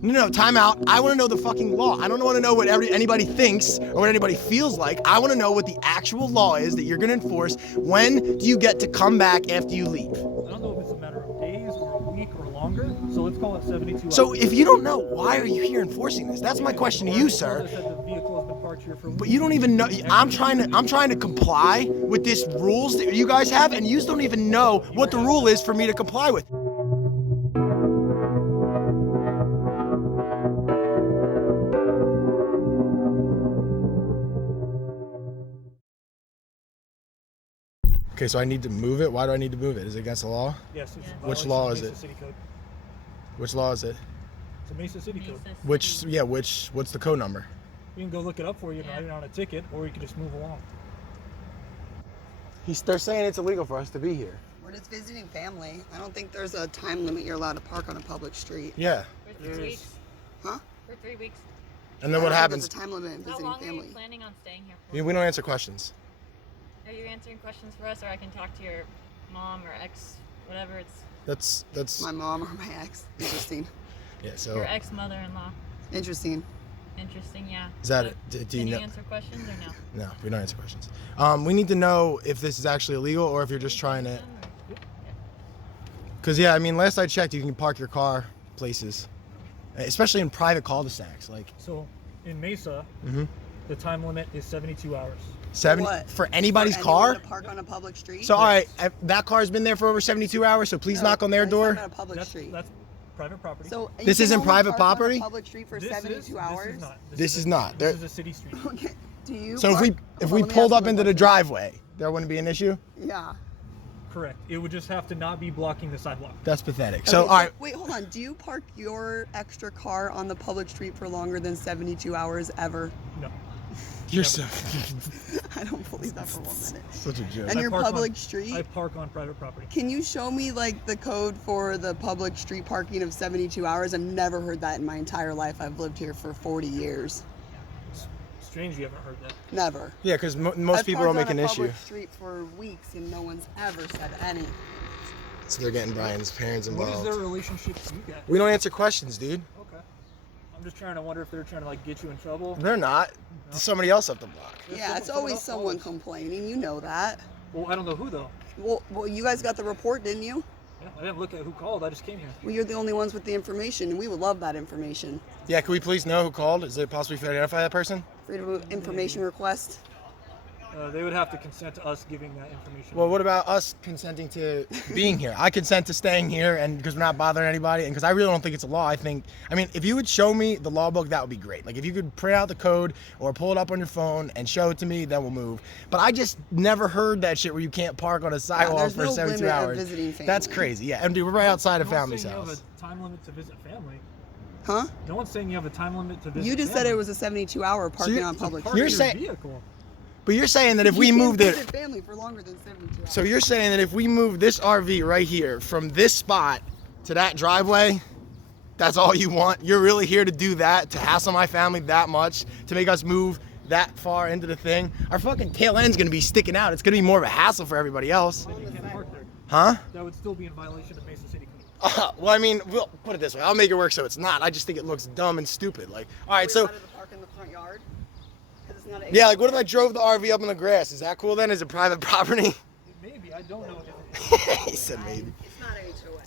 No, time out. I want to know the fucking law. I don't want to know what anybody thinks or what anybody feels like. I want to know what the actual law is that you're going to enforce. When do you get to come back after you leave? I don't know if it's a matter of days or a week or longer, so let's call it 72 hours. So if you don't know, why are you here enforcing this? That's my question to you, sir. The vehicle has been parked here for But you don't even know. I'm trying to comply with this rules that you guys have, and you don't even know what the rule is for me to comply with. Okay, so I need to move it. Why do I need to move it? Is it against the law? Yes. Which law is it? City code. Which law is it? It's a Mesa City code. What's the code number? We can go look it up for you and write it on a ticket, or we can just move along. They're saying it's illegal for us to be here. We're just visiting family. I don't think there's a time limit you're allowed to park on a public street. Yeah. For 3 weeks. Huh? For 3 weeks. And then what happens? There's a time limit in How visiting long are family. you planning on staying here for? We don't answer questions. Are you answering questions for us, or I can talk to your mom or ex, whatever it's... That's My mom or my ex. Interesting. Yeah, so Your ex-mother-in-law. Interesting. Interesting, yeah. is that So, it? Do you can know? you answer questions or no? No, we don't answer questions. We need to know if this is actually illegal or if you're just trying to. Because yeah, I mean, last I checked, you can park your car places, especially in private cul-de-sacs. Like So, in Mesa, the time limit is 72 hours. What? for anybody's For car. anyone to park on a public street? So all right, that car's been there for over 72 hours. So please knock on their that's door. not a public street. That's private property. So you This can isn't only private park on a property? public street for This 72 hours? This is not. This is not. This is a city street. Okay. Do you? So park? if Hold we on, let me pulled ask up you a into the question. driveway, there wouldn't be an issue. Yeah. Correct. It would just have to not be blocking the sidewalk. That's pathetic. So Okay, all right, wait, hold on. Do you park your extra car on the public street for longer than 72 hours ever? No. you're so I don't believe that for 1 minute. such a joke. And I your park public on- street? I park on private property. Can you show me like the code for the public street parking of 72 hours? I've never heard that in my entire life. I've lived here for 40 years. It's strange you haven't heard that. Never. Yeah, because most I've people don't parked make on an a issue. public street for weeks and no one's ever said anything. So they're getting Brian's parents What is involved. their relationship to you guys? We don't answer questions, dude. Okay. I'm just trying to wonder if they're trying to like get you in trouble. They're not. There's somebody else up the block. Yeah, it's always someone complaining. You know that. Well, I don't know who though. Well, you guys got the report, didn't you? Yeah, I didn't look at who called. I just came here. Well, you're the only ones with the information, and we would love that information. Yeah, can we please know who called? Is it possible to identify that person? Freedom of information request. They would have to consent to us giving that information. Well, what about us consenting to being here? I consent to staying here, and because we're not bothering anybody, and because I really don't think it's a law. I mean, if you would show me the law book, that would be great. Like, if you could print out the code or pull it up on your phone and show it to me, then we'll move. But I just never heard that shit where you can't park on a sidewalk there's for no 72 limit of hours. visiting family. That's crazy. Yeah, and dude, we're right outside of No one's family's saying you house. have a time limit to visit family. Huh? No one's saying you have a time limit to visit. You just said it was a 72-hour parking you're- on public Park You're your street. saying- vehicle. But you're saying that if we You can't moved it, visit family for longer than 72 hours. so you're saying that if we move this RV right here from this spot to that driveway, that's all you want? You're really here to do that, to hassle my family that much, to make us move that far into the thing? Our fucking tail end's gonna be sticking out. It's gonna be more of a hassle for everybody else. Then you can't park there. Huh? That would still be in violation of Mesa City Code. Well, I mean, we'll put it this way. I'll make it work so it's not. I just think it looks dumb and stupid. Like, all right, so, We're allowed to park in the front yard? 'Cause it's not a- yeah, like what if I drove the RV up in the grass? Is that cool then? Is it private property? Maybe, I don't know if it is. He said maybe. It's not HOA.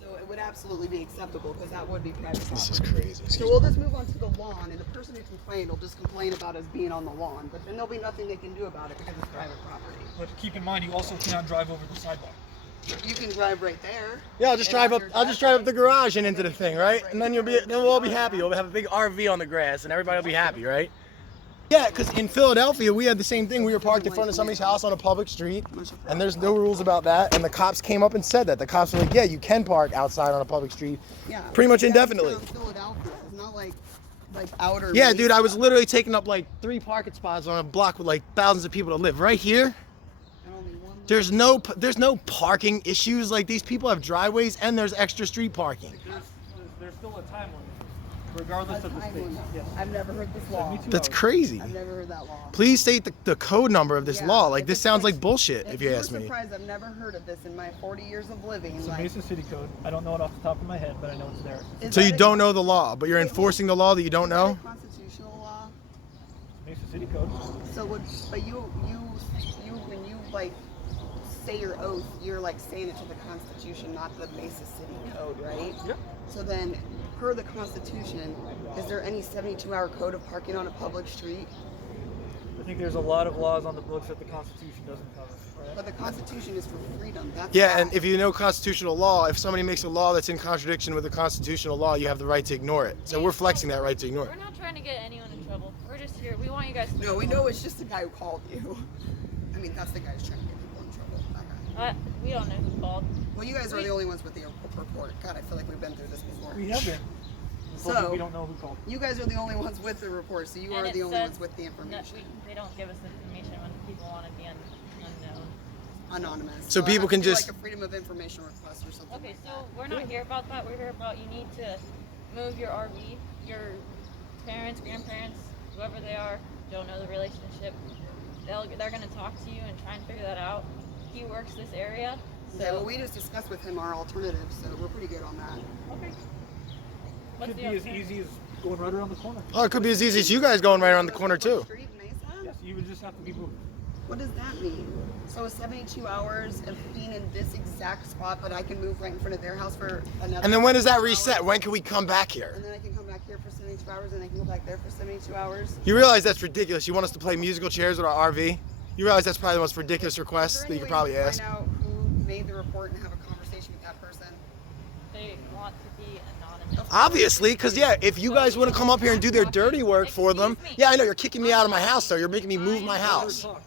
So it would absolutely be acceptable because that would be private This is property. crazy. So we'll just move on to the lawn, and the person who complained will just complain about us being on the lawn, but then there'll be nothing they can do about it because it's private property. But keep in mind, you also cannot drive over the sidewalk. You can drive right there. Yeah, I'll just drive up. I'll just drive up the garage and into the thing, right? And then we'll all be happy. We'll have a big RV on the grass, and everybody will be happy, right? Yeah, because in Philadelphia we had the same thing. We were parked in front of somebody's house on a public street, and there's no rules about that. And the cops came up and said that. The cops were like, "Yeah, you can park outside on a public street, Yeah. pretty much Yeah, indefinitely." it's Philadelphia. It's not like outer. Yeah, Mesa. dude, I was literally taking up like 3 parking spots on a block with like thousands of people to live. Right here, And only one. there's no parking issues. Like, these people have driveways and there's extra street parking. There's still a time limit. regardless of the space. Yes. I've never heard this law. 72 That's hours. crazy. I've never heard that law. Please state the code number of this Yeah, law. Like if this it's sounds like- like bullshit if you you're ask me. surprised, I've never heard of this in my 40 years of living. It's a Like, Mesa City Code. I don't know it off the top of my head, but I know it's there. is So that you a- don't know the law, but you're enforcing the law that you don't is that know? a constitutional law? It's Mesa City Code. So but you when you like say your oath, you're like saying it to the Constitution, not the Mesa City Code, right? Yep. So then, per the Constitution, is there any 72-hour code of parking on a public street? I think there's a lot of laws on the books that the Constitution doesn't cover. Right? But the Constitution is for freedom. That's Yeah, why. and if you know constitutional law, if somebody makes a law that's in contradiction with the constitutional law, you have the right to ignore it. So we're flexing that right to ignore it. We're not trying to get anyone in trouble. We're just here. We want you guys to No, we know it's just the guy who called you. I mean, that's the guy who's trying to get people in trouble. That guy. We don't know who called. Well, you guys are the only ones with the report. God, I feel like we've been through this before. We have been. So- we don't know who called. You guys are the only ones with the report, so you And are it the only says ones with the that information. they don't give us information when people want to be unknown. Anonymous. So it people has to can be just- like a freedom of information request or something. Okay, like so that. we're not here about that. We're here about you need to move your RV. Your parents, grandparents, whoever they are, don't know the relationship. They're gonna talk to you and try and figure that out. He works this area. So, Okay, well, we just discussed with him our alternatives, so we're pretty good on that. okay. What's Could the be as alternative? easy as going right around the corner. Oh, it could be as easy as you guys going right around the corner too. Street in Mesa? Yes, you would just have to be moved. What does that mean? So it's 72 hours of being in this exact spot, but I can move right in front of their house for another. And then when does that 72 reset? hours? When can we come back here? And then I can come back here for 72 hours, and I can go back there for 72 hours. You realize that's ridiculous. You want us to play musical chairs with our RV? You realize that's probably the most ridiculous Is request there that any you could way probably to ask. find out who made the report and have a conversation with that person? They want to be anonymous. Obviously, because yeah, if you guys want to come up here and do their dirty work for them, Excuse me. yeah, I know you're kicking me out of my house though. You're making me move my house. Talk.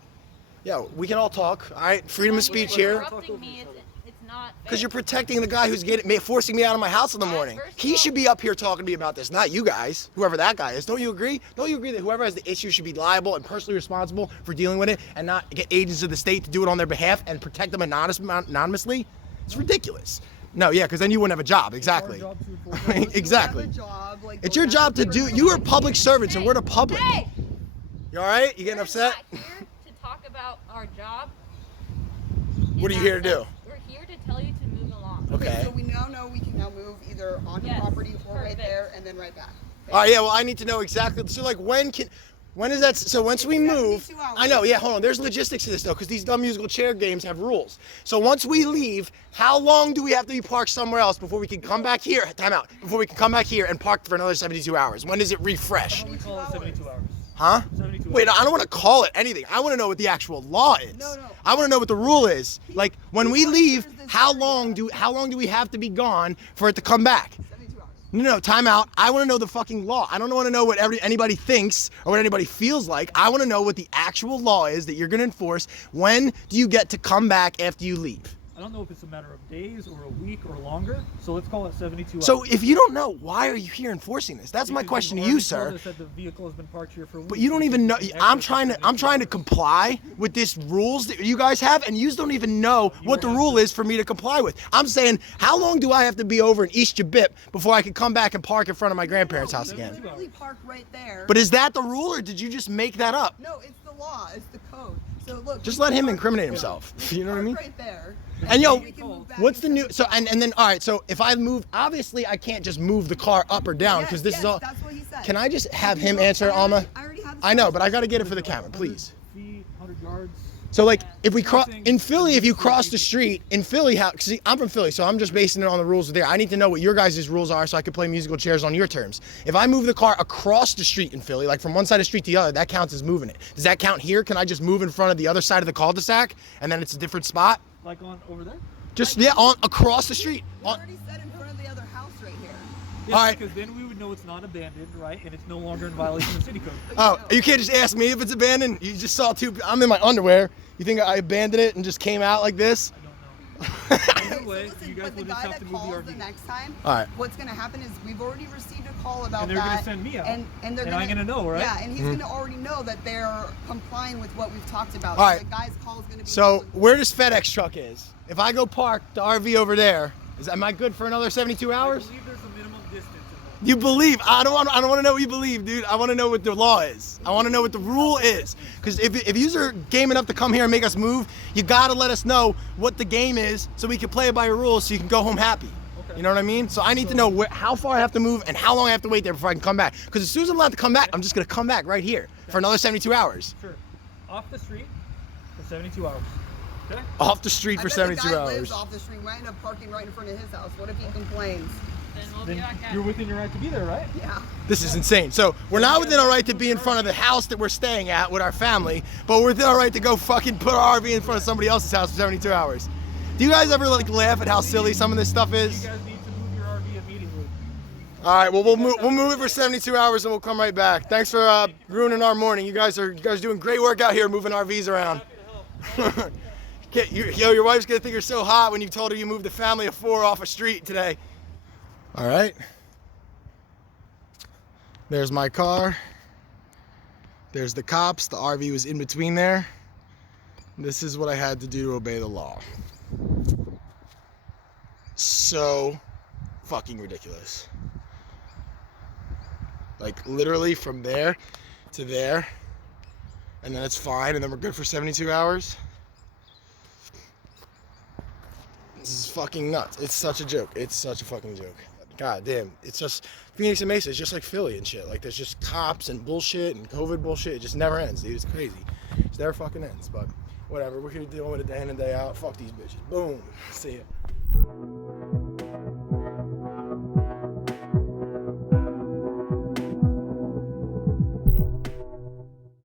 Yeah, we can all talk. All right, freedom of speech here. Interrupting me, it's not fair. Because you're protecting the guy who's forcing me out of my house in the morning. He should be up here talking to me about this, not you guys, whoever that guy is. Don't you agree? Don't you agree that whoever has the issue should be liable and personally responsible for dealing with it and not get agents of the state to do it on their behalf and protect them anonymously? It's ridiculous. No, yeah, because then you wouldn't have a job. Exactly. Our job to enforce it. Exactly. You have a job, like, It's going your job after to do. people. You are public servants and we're the public. Hey! You all right? You getting We're upset? not here to talk about our job. What are you here to do? We're here to tell you to move along. Okay. So we now know we can now move either onto Yes, property or right perfect. there and then right back. All right, yeah, well, I need to know exactly. So, like, when is that? So, once we move, 72 hours. I know, yeah, hold on. There's logistics to this, though, because these dumb musical chair games have rules. So, once we leave, how long do we have to be parked somewhere else before we can come back here? Time out. Before we can come back here and park for another 72 hours? When does it refresh? We call it 72 hours. Huh? 72 Wait, hours. I don't want to call it anything. I want to know what the actual law is. No. I want to know what the rule is. Like, when we leave, There's this how area. long do we have to be gone for it to come back? 72 hours. No, time out. I want to know the fucking law. I don't want to know what anybody thinks or what anybody feels like. I want to know what the actual law is that you're going to enforce. When do you get to come back after you leave? I don't know if it's a matter of days or a week or longer, so let's call it 72 hours. So if you don't know, why are you here enforcing this? That's my Because question to you've you, already sir. told us that the vehicle has been parked here for a week. But you don't even know. I'm trying to comply with this rules that you guys have, and you don't even know what the rule is for me to comply with. I'm saying, how long do I have to be over in East Jabip before I can come back and park in front of my grandparents' house You again? literally park right there. But is that the rule, or did you just make that up? No, it's the law. It's the code. So look. Just we let him park- incriminate himself. You know what I park mean? Right there. And yo, We can move back what's the in new? So and then all right. So if I move, obviously I can't just move the car up or down because this yes, is all. That's what he said. Can I just have You him know, answer, I already- Alma? I already have. I know, but I got to get it for the camera, please. 100 feet, 100 yards. So like, if we cross in Philly, if you cross the street in Philly, how? See, I'm from Philly, so I'm just basing it on the rules there. I need to know what your guys' rules are, so I can play musical chairs on your terms. If I move the car across the street in Philly, like from one side of the street to the other, that counts as moving it. Does that count here? Can I just move in front of the other side of the cul-de-sac, and then it's a different spot? Like on over there? Just yeah, on across the street. You On, already said in front of the other house right here. Yeah, All right. because then we would know it's not abandoned, right? And it's no longer in violation of city code. oh, you can't just ask me if it's abandoned. You just saw two. I'm in my underwear. You think I abandoned it and just came out like this? I don't know. Okay, way, so listen, you guys but the will just guy have that to move the calls the RV. next time, All right. what's gonna happen is we've already received a call about And they're that. gonna send me out. And they're And I'm gonna know, right? Yeah, and he's gonna already know that they're complying with what we've talked about. Mm-hmm. All So right. the guy's call is gonna be. So where this FedEx truck is? If I go park the RV over there, am I good for another 72 I hours? believe there's a minimum distance in You believe. I don't want to know what you believe, dude. I want to know what the law is. I want to know what the rule is. Because if you are game enough to come here and make us move, you got to let us know what the game is so we can play it by your rules so you can go home happy. You know what I mean? So I need to know how far I have to move and how long I have to wait there before I can come back. Because as soon as I'm allowed to come back, I'm just going to come back right here for another 72 hours. Sure. Off the street for 72 hours. Okay? Off the street for 72 the guy hours. lives off the street. We might end up parking right in front of his house. What if he complains? Then we'll be Then back at you're it. within your right to be there, right? Yeah. This is insane. So we're not within our right to be in front of the house that we're staying at with our family, but we're within our right to go fucking put our RV in front of somebody else's house for 72 hours. Do you guys ever like laugh at how silly some of this stuff is? You guys need to move your RV immediately. All right, well we'll move it for 72 hours and we'll come right back. Thanks for ruining our morning. You guys are doing great work out here moving RVs around. Your wife's gonna think you're so hot when you told her you moved a family of 4 off a street today. All right. There's my car. There's the cops. The RV was in between there. This is what I had to do to obey the law. So fucking ridiculous. Like literally from there to there, and then it's fine, and then we're good for 72 hours. This is fucking nuts. It's such a joke. It's such a fucking joke. God damn. It's just Phoenix and Mesa. It's just like Philly and shit. Like there's just cops and bullshit and COVID bullshit. It just never ends, dude. It's crazy. It never fucking ends. But whatever. We're here dealing with it day in and day out. Fuck these bitches. Boom. See ya.